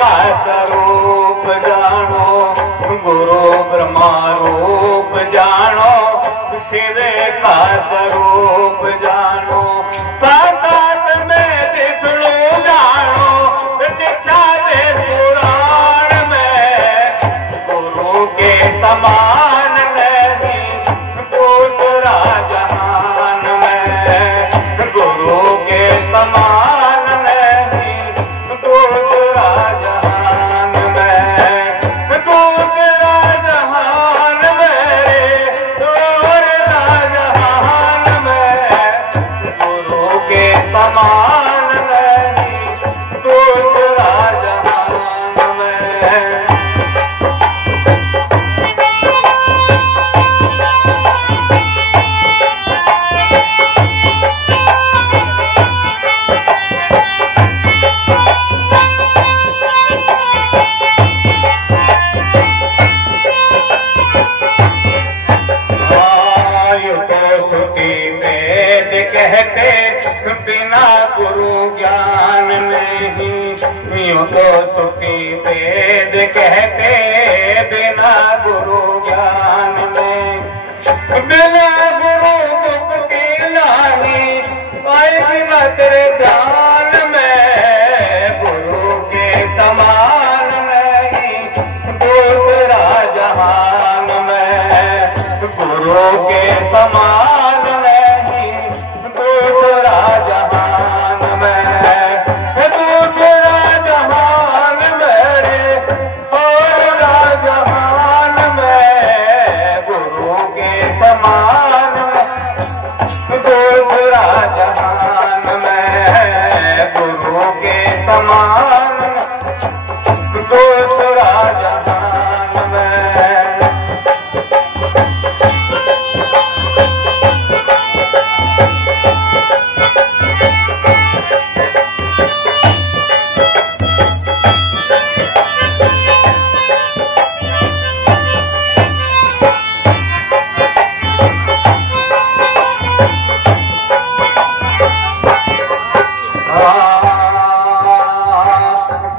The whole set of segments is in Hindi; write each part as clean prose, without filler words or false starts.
का स्वरूप जानो, गुरु ब्रह्मा रूप जानो, सिरे का स्वरूप जानो, साक्षात में विष्णु जानो, दीक्षा दे पुराण में, गुरु के समान नहीं दूसरा जहान में, गुरु के समान नहीं दूसरा जहान में, दूसरा जहान में, दूसरा जहान में, गुरु के समान नहीं दूसरा जहान में। कहते बिना गुरु ज्ञान नहीं, यूं तो श्रुति वेद कहते बिना गुरु ज्ञान नहीं, बिना गुरु मुक्ति नहीं आएगी न तेरे ध्यान में, गुरु के समान नहीं दूसरा जहान में, गुरु के समान दूसरा जहान में, दूसरा जहान मेरे दूसरा जहान में, गुरु के समान दूसरा जहान में, गुरु के समान दूसरा जहान में।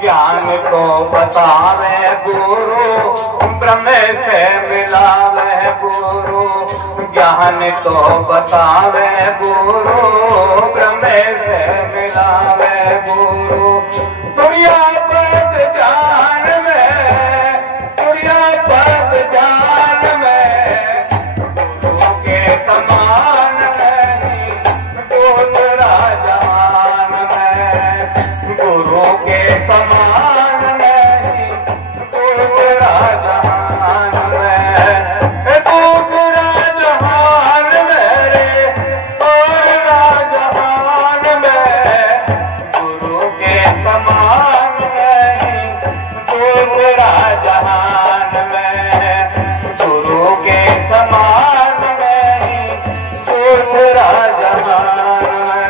ज्ञान को बतावे गुरु, ब्रह्म से मिलावे गुरु, ज्ञान तो बतावे गुरु, ब्रह्म से मिलावे गुरु, दुनिया पद जान में, दुनिया पद जान में, गुरु के समान नहीं दूसरा जहान में, गुरु के समान नहीं दूसरा जहान में, दूसरा जहान मेरे दूसरा जहान में, गुरु के समान नहीं दूसरा जहान में, गुरु के समान नहीं दूसरा जहान में।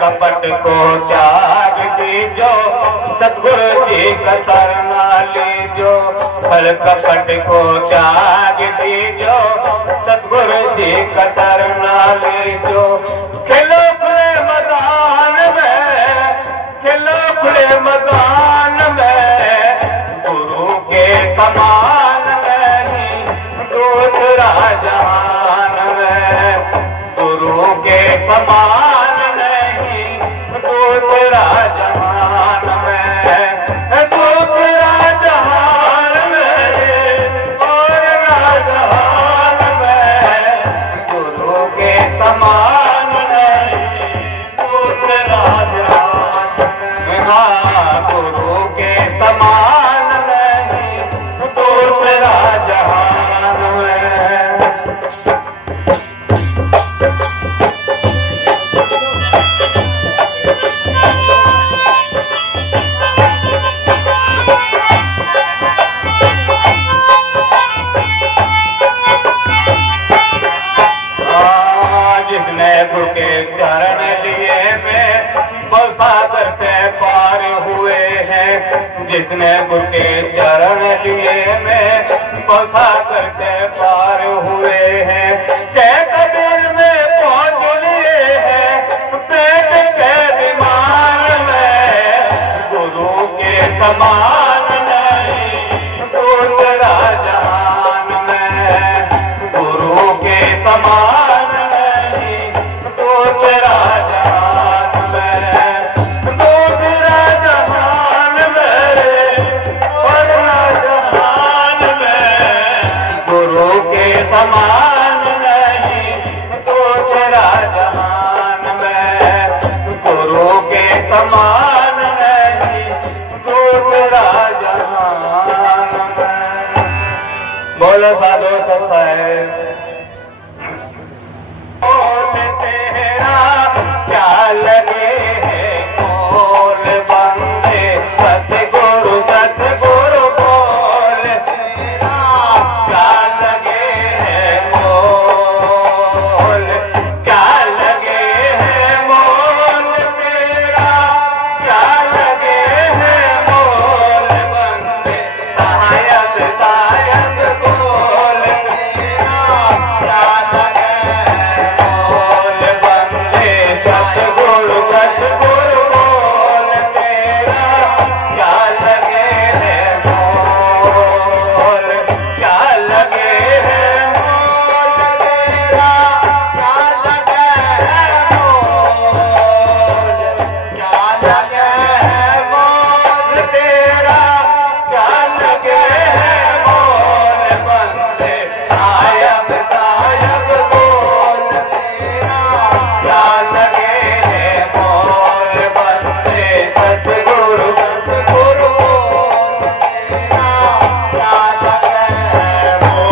कपट को त्याग दीजो, सतगुरु जी का शरणा लीजो, छल कपट को त्याग दीजो, सतगुरु जी का शरणा लीजो, खेलो खुले मैदान में, खेलो खुले मैदान में, गुरु के समान नहीं दूसरा जहान में, गुरु के समान दूसरा जहान में, दूसरा जहान में, दूसरा जहान में, गुरु के समान नहीं दूसरा जहान में, हाँ गुरु के समान नहीं दूसरा जितने बुके चरण लिए में बसा करके पार हुए हैं, जय कबीर में पहुंच लिए हैं पेट के विमान में। गुरु के समान नहीं दूसरा जहान में, गुरु के समान नहीं दूसरा जहान में, दूसरा जहान में, बड़ा जहान में। गुरु के समान नहीं दूसरा जहान में, गुरु के समान नहीं दूसरा जहान में। बोलो साधु साहेब तेरा क्या लगे है बोल बंदे सतगुरु सतगुरु बोल तेरा क्या लगे है बोल, क्या लगे है बोल तेरा क्या लगे है बोल बंदे सायद सायद बोल तेरा क्या लगे सतगुरु सतगुरु बोल तेरा क्या लगे है बोल, क्या लगे है बोल तेरा क्या लगे है बोल, क्या लगे है बोल तेरा क्या लगे है बोल बंदे सायब सायब बोल तेरा क्या लगे सतगुरु सतगुरु बोल तेरा क्या लगे बोल।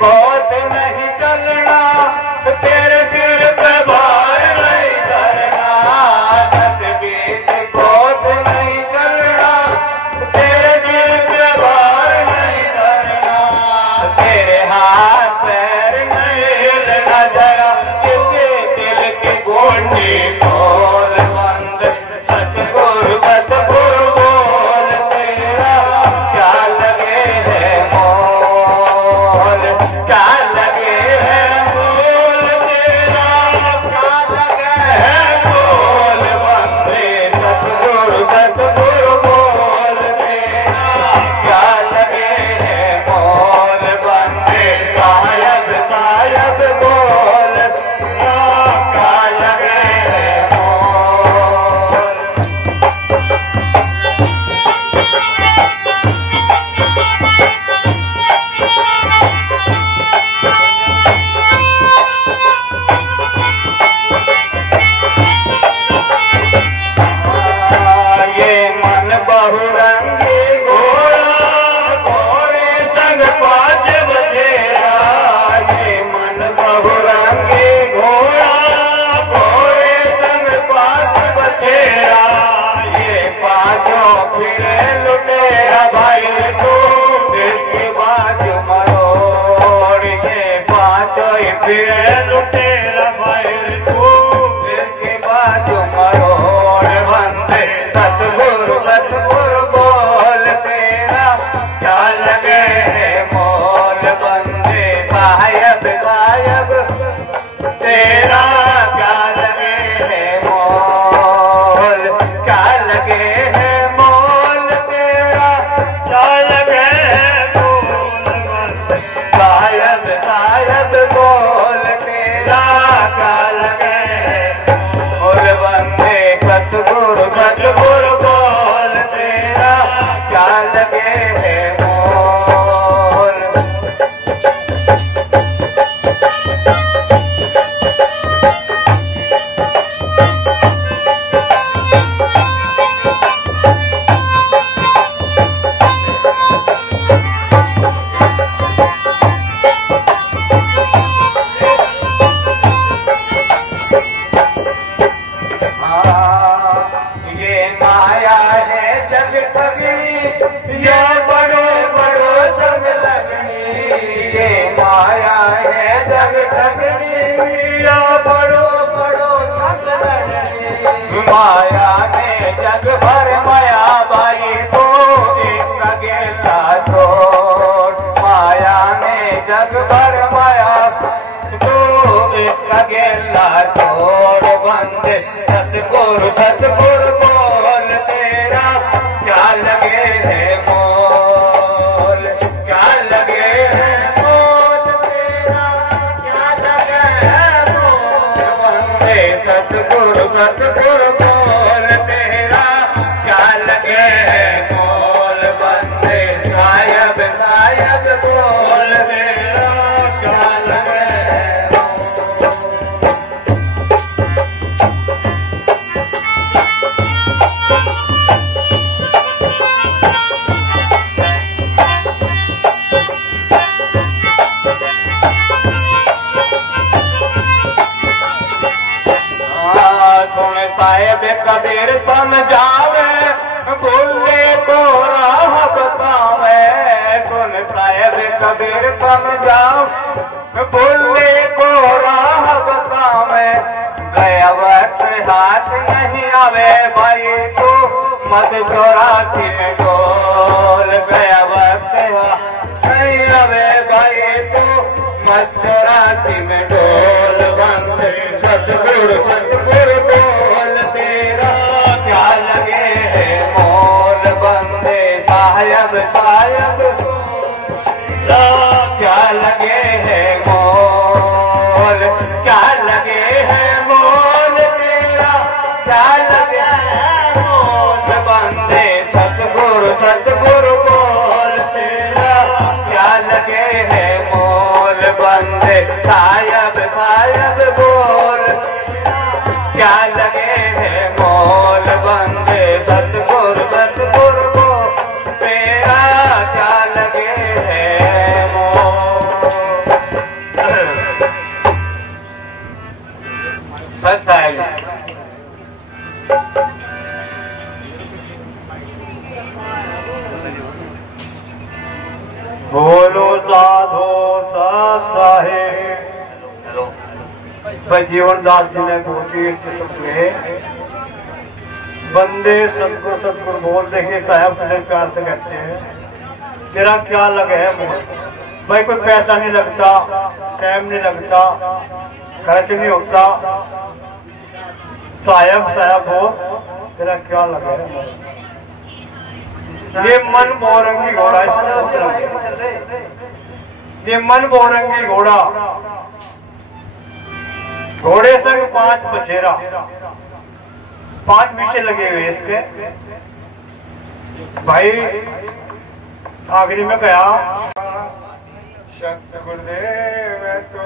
कोट नहीं चलना तेरे सिर पे भार नहीं धरना, सतगीत कोट नहीं चलना तेरे सिर पे भार नहीं धरना, तेरे हाथ पैर नहीं हिलना जरा क्योंकि दिल की गोंडी खोल बंद सतगुरु सतगुरु बोल तेरा क्या लगे है बोल, क्या लगे है बोल तेरा क्या लगे है बोल बंदे सतगुरु सतगुरु बोल तेरा क्या लगे है बोल बंदे सायद सायद बोल तेरा क्या लगे है बोल। बहुरंगी घोड़ा घोड़े संग पाँच बजेरा, ये मन बहुरंगी घोड़ा घोड़े संग पाँच बजेरा, ये पाँचों फिरे लुटेरा भाई तू इसकी बाजू मरोड़, ये पाँचों ही फिरे लुटेरा भाई तू इसकी बाजू मरोड़ बंदे सतगुरु सतगुरु बोल तेरा क्या लगे है बोल बंदे सायब सायब तेरा क्या लगे है बोल, क्या लगे है बोल तेरा क्या लगे है बोल बंदे सायब सायब बोल तेरा क्या लगे है बोल बंदे सतगुरु सतगुरु बोल तेरा क्या लगे है बोल। है जग ठगनिया बड़ो बड़ो संग लड़नी माया ने जग भर माया बाई तो एक गेला छोड़ माया ने जग भर माया तो एक गेला छोड़ बंदे सतगुरु बोल तेरा क्या लगे है मोल क्या लगे है मोल तेरा क्या लगे है मोल बंदे सतगुरु बोल तेरा क्या लगे है मोल बंदे सायब सायब बोल तेरा क्या लगे साहेब कबीर समझावे बोले तो राह बतावे सुन साहेब कबीर समझाओ बोले तो राह बतावे गया वक्त हाथ नहीं आवे भाई को मत चौरासी में डोल गया वक्त नहीं आवे भाई को मत चौरासी में डोल बंदे सतगुरु बोल तेरा क्या लगे है मोल बंदे सायब सायब क्या लगे है मोल क्या लगे है मोल तेरा क्या लगे है मोल बंदे सतगुरु बोल तेरा क्या लगे है मोल बंदे सायब सायब बोल क्या लगे है मोल बंदे सतगुरु को तेरा क्या लगे है मोल सच है बोलो साधो सत साहेब जीवन दास जी ने पूछी बंदे सतगुरु बोल देखे साहब प्यार से कहते हैं तेरा क्या लगे है मोल भाई कोई पैसा नहीं लगता टाइम नहीं लगता खर्च नहीं होता साहब साहब हो तेरा क्या लगे है ये मन बहुरंगी घोड़ा ये मन बहुरंगी घोड़ा घोड़े संग 5 बछेरा 5 विषय लगे हुए इसके भाई आखिरी में कहा शक्त गुरुदेव तो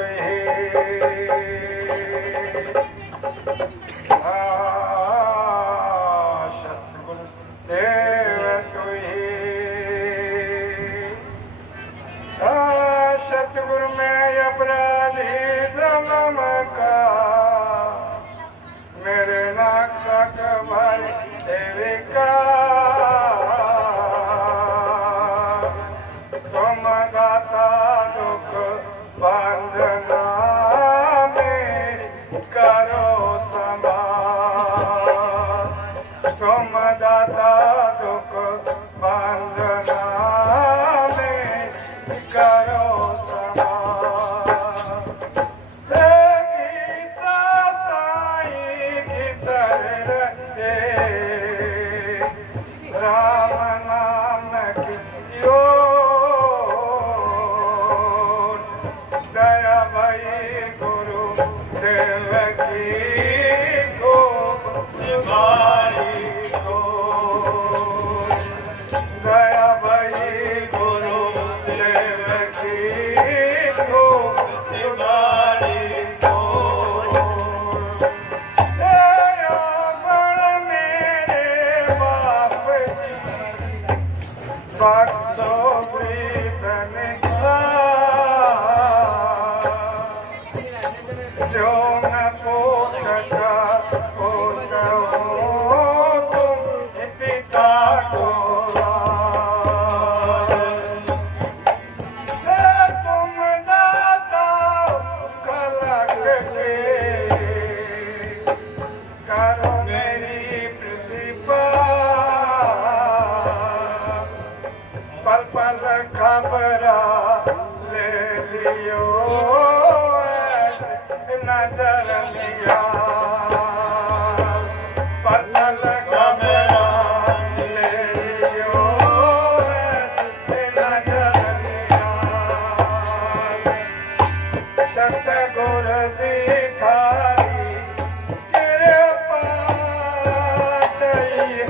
शक्त गुरुदेव तो सतगुरु में अपराधी जन्म का मेरे नाक्षा कमल देविका तुम गाता दुख बंधना में करो समा तुम दाता दुख बंधना में करो समा राम नाम की दया भाई गुरु देव की दया भाई गुरु देव की बक्सो प्रीतन जो न पोता पोता तुम पिता को तुम दाता नजर लिया पता लगा मेरा ले लियो नजर लिया सतगुर जी थारी कृपा चाहिए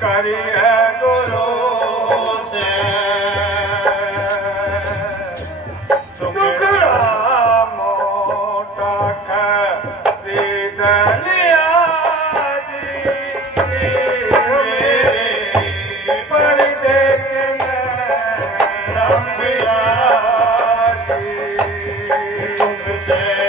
करी है गुरु से टुकड़ा मोटा खरीद लिया जी पर देख रंगिया तुमसे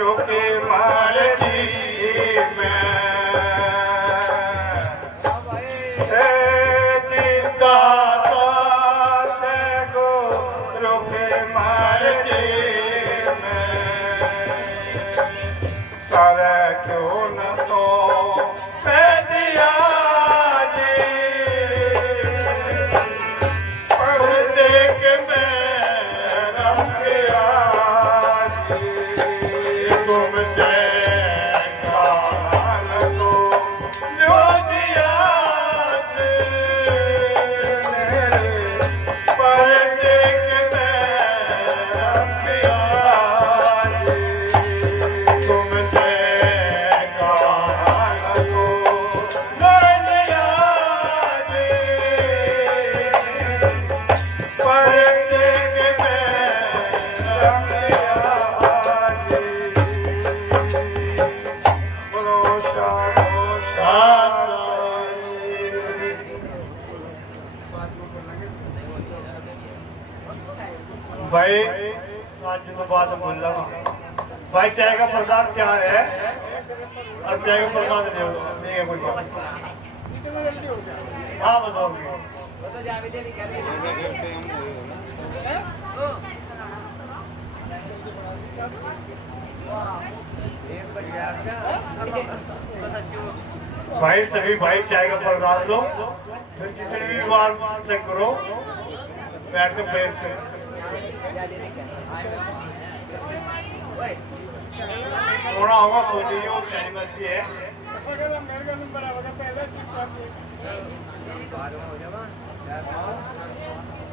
रुके मार जी में चिंता को रुके मार जी में सारा क्यों न तो मैं दिया जी पढ़ देख मैं गया जी तुमसे भाई आज तो बात बोल रहा भाई चाय का प्रसाद क्या है और चाय का प्रसाद नहीं है कोई बात हाँ बताओ भाई सभी भाई चाय का प्रसाद लो फिर जितनी भी बार चेक करो बैठ के प्रेम से थोड़ा होगा सोचिए वो कहनी मर्जी है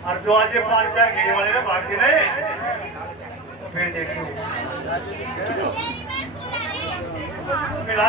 और जो आज ये 5 चार घेरे वाले ना भाग के नहीं तो फिर देखिए मिला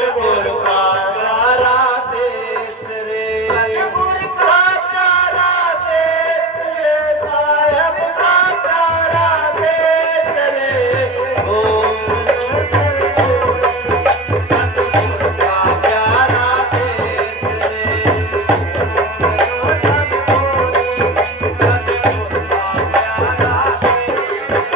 सतगुर का प्यारा देश रे, सतगुर का प्यारा देश रे, साहब का प्यारा देश रे। ओ सतगुर का प्यारा देश रे, सतगुर का प्यारा देश।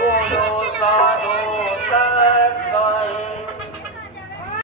बोलो साधो